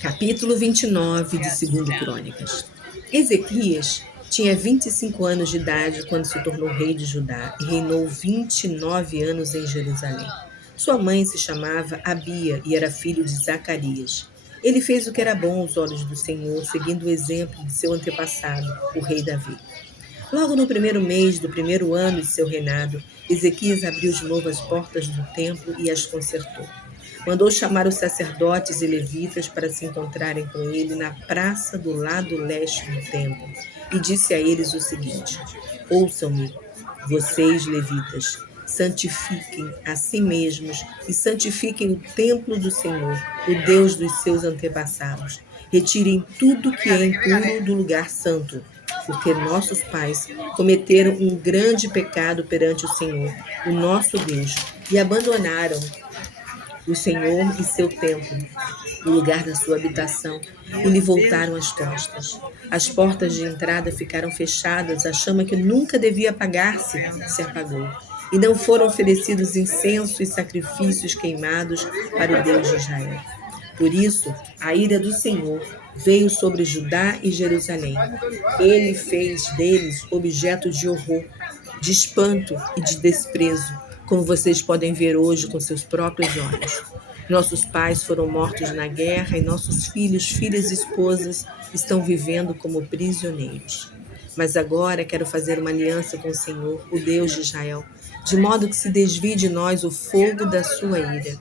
Capítulo 29 de 2 Crônicas. Ezequias tinha 25 anos de idade quando se tornou rei de Judá e reinou 29 anos em Jerusalém. Sua mãe se chamava Abia e era filho de Zacarias. Ele fez o que era bom aos olhos do Senhor, seguindo o exemplo de seu antepassado, o rei Davi. Logo no primeiro mês do primeiro ano de seu reinado, Ezequias abriu de novo as portas do templo e as consertou. Mandou chamar os sacerdotes e levitas para se encontrarem com ele na praça do lado leste do templo e disse a eles o seguinte: Ouçam-me, vocês levitas, santifiquem a si mesmos e santifiquem o templo do Senhor, o Deus dos seus antepassados. Retirem tudo que é impuro do lugar santo, porque nossos pais cometeram um grande pecado perante o Senhor, o nosso Deus, e abandonaram o Senhor e seu templo, o lugar da sua habitação, e lhe voltaram as costas. As portas de entrada ficaram fechadas, a chama que nunca devia apagar-se se apagou. E não foram oferecidos incenso e sacrifícios queimados para o Deus de Israel. Por isso, a ira do Senhor veio sobre Judá e Jerusalém. Ele fez deles objeto de horror, de espanto e de desprezo, como vocês podem ver hoje com seus próprios olhos. Nossos pais foram mortos na guerra e nossos filhos, filhas e esposas estão vivendo como prisioneiros. Mas agora quero fazer uma aliança com o Senhor, o Deus de Israel, de modo que se desvie de nós o fogo da sua ira.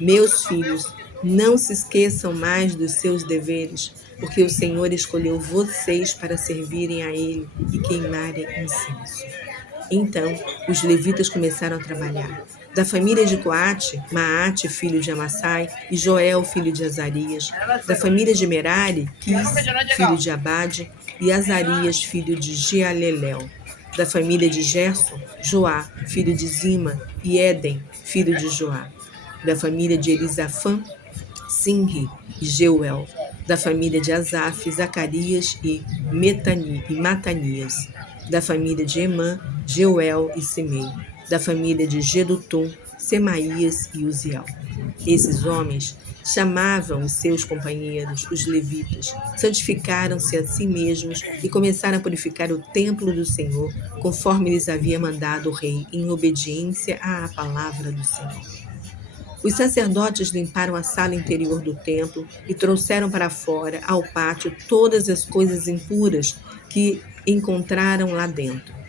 Meus filhos, não se esqueçam mais dos seus deveres, porque o Senhor escolheu vocês para servirem a Ele e queimarem incenso. Então, os levitas começaram a trabalhar. Da família de Coate, Maate, filho de Amassai, e Joel, filho de Azarias. Da família de Merari, Quis, filho de Abade, e Azarias, filho de Jealeléu. Da família de Gerson, Joá, filho de Zima, e Éden, filho de Joá. Da família de Elisafã, Sinri e Jeuel. Da família de Asaf, Zacarias e Matanias. Da família de Emã, Jeuel e Simei. Da família de Gedutum, Semaías e Uziel. Esses homens chamavam os seus companheiros, os levitas, santificaram-se a si mesmos e começaram a purificar o templo do Senhor, conforme lhes havia mandado o rei, em obediência à palavra do Senhor. Os sacerdotes limparam a sala interior do templo e trouxeram para fora, ao pátio, todas as coisas impuras que encontraram lá dentro.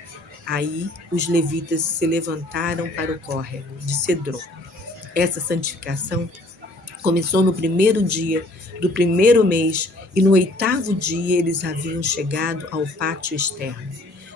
Aí os levitas se levantaram para o córrego de Cedron. Essa santificação começou no primeiro dia do primeiro mês e no 8º dia eles haviam chegado ao pátio externo.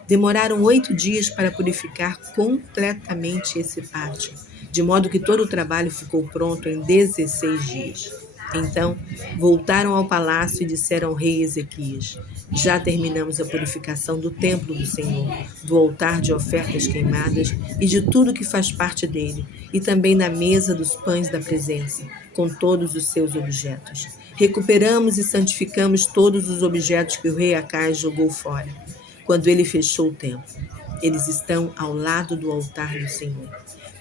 Demoraram 8 dias para purificar completamente esse pátio, de modo que todo o trabalho ficou pronto em 16 dias. Então, voltaram ao palácio e disseram ao rei Ezequias: Já terminamos a purificação do templo do Senhor, do altar de ofertas queimadas e de tudo que faz parte dele, e também da mesa dos pães da presença, com todos os seus objetos. Recuperamos e santificamos todos os objetos que o rei Acais jogou fora, quando ele fechou o templo. Eles estão ao lado do altar do Senhor.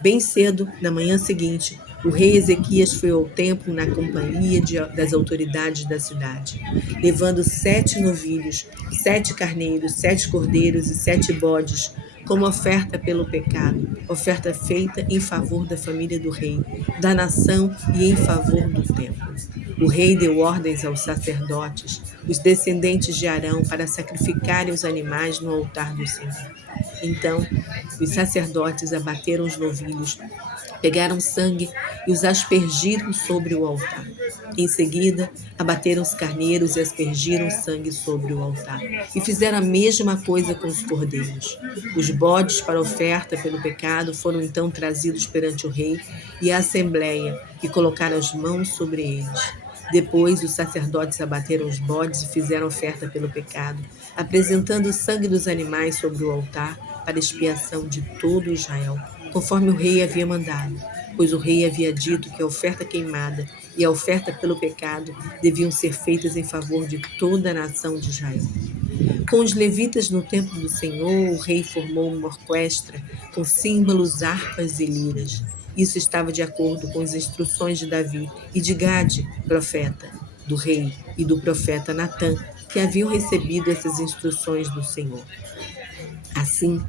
Bem cedo, na manhã seguinte, o rei Ezequias foi ao templo na companhia das autoridades da cidade, levando 7 novilhos, 7 carneiros, 7 cordeiros e 7 bodes, como oferta pelo pecado, oferta feita em favor da família do rei, da nação e em favor do templo. O rei deu ordens aos sacerdotes, os descendentes de Arão, para sacrificarem os animais no altar do Senhor. Então, os sacerdotes abateram os novilhos, pegaram sangue e os aspergiram sobre o altar. Em seguida, abateram os carneiros e aspergiram sangue sobre o altar. E fizeram a mesma coisa com os cordeiros. Os bodes para oferta pelo pecado foram então trazidos perante o rei e a assembleia, e colocaram as mãos sobre eles. Depois, os sacerdotes abateram os bodes e fizeram oferta pelo pecado, apresentando o sangue dos animais sobre o altar para expiação de todo Israel, conforme o rei havia mandado, pois o rei havia dito que a oferta queimada e a oferta pelo pecado deviam ser feitas em favor de toda a nação de Israel. Com os levitas no templo do Senhor, o rei formou uma orquestra com símbolos, harpas e liras. Isso estava de acordo com as instruções de Davi e de Gade, profeta. do rei e do profeta Natã, que haviam recebido essas instruções do Senhor. Assim,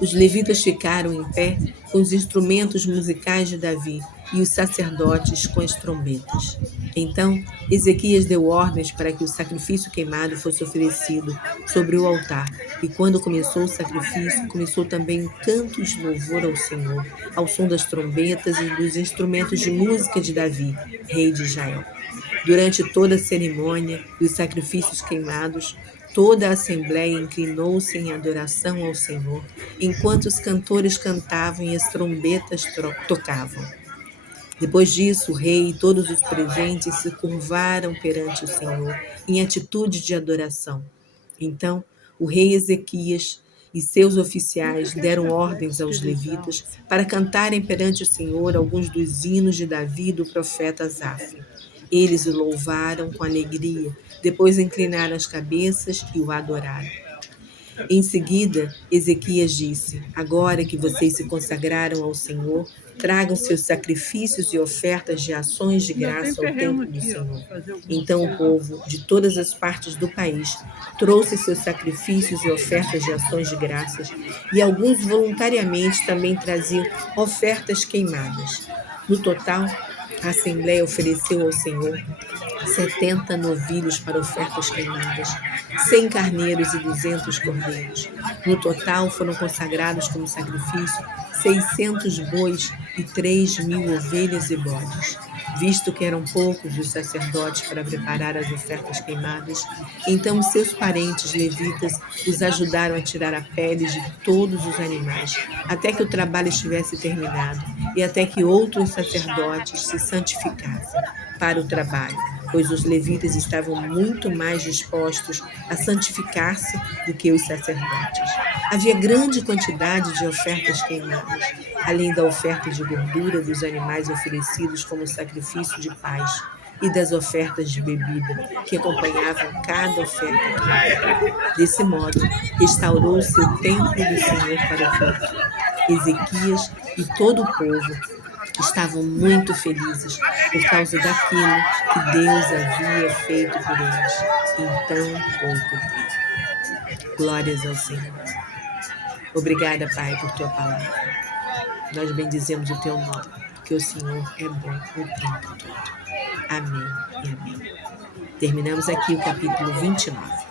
os levitas ficaram em pé com os instrumentos musicais de Davi e os sacerdotes com as trombetas. Então, Ezequias deu ordens para que o sacrifício queimado fosse oferecido sobre o altar. E quando começou o sacrifício, começou também um canto de louvor ao Senhor, ao som das trombetas e dos instrumentos de música de Davi, rei de Israel. Durante toda a cerimônia dos sacrifícios queimados, toda a assembleia inclinou-se em adoração ao Senhor, enquanto os cantores cantavam e as trombetas tocavam. Depois disso, o rei e todos os presentes se curvaram perante o Senhor em atitude de adoração. Então, o rei Ezequias e seus oficiais deram ordens aos levitas para cantarem perante o Senhor alguns dos hinos de Davi e do profeta Asaf. Eles o louvaram com alegria, depois inclinaram as cabeças e o adoraram. Em seguida, Ezequias disse: Agora que vocês se consagraram ao Senhor, tragam seus sacrifícios e ofertas de ações de graça ao templo do Senhor. Então o povo de todas as partes do país trouxe seus sacrifícios e ofertas de ações de graças, e alguns voluntariamente também traziam ofertas queimadas. No total, a Assembleia ofereceu ao Senhor 70 novilhos para ofertas queimadas, 100 carneiros e 200 cordeiros. No total, foram consagrados como sacrifício 600 bois e 3.000 ovelhas e bodes. Visto que eram poucos os sacerdotes para preparar as ofertas queimadas, então seus parentes levitas os ajudaram a tirar a pele de todos os animais, até que o trabalho estivesse terminado e até que outros sacerdotes se santificassem para o trabalho, pois os levitas estavam muito mais dispostos a santificar-se do que os sacerdotes. Havia grande quantidade de ofertas queimadas, além da oferta de gordura dos animais oferecidos como sacrifício de paz e das ofertas de bebida que acompanhavam cada oferta queimada. Desse modo, restaurou-se o templo do Senhor para o culto. Ezequias e todo o povo estavam muito felizes por causa daquilo que Deus havia feito por eles em tão pouco tempo. Glórias ao Senhor. Obrigada, Pai, por tua palavra. Nós bendizemos o teu nome, porque o Senhor é bom o tempo todo. Amém e amém. Terminamos aqui o capítulo 29.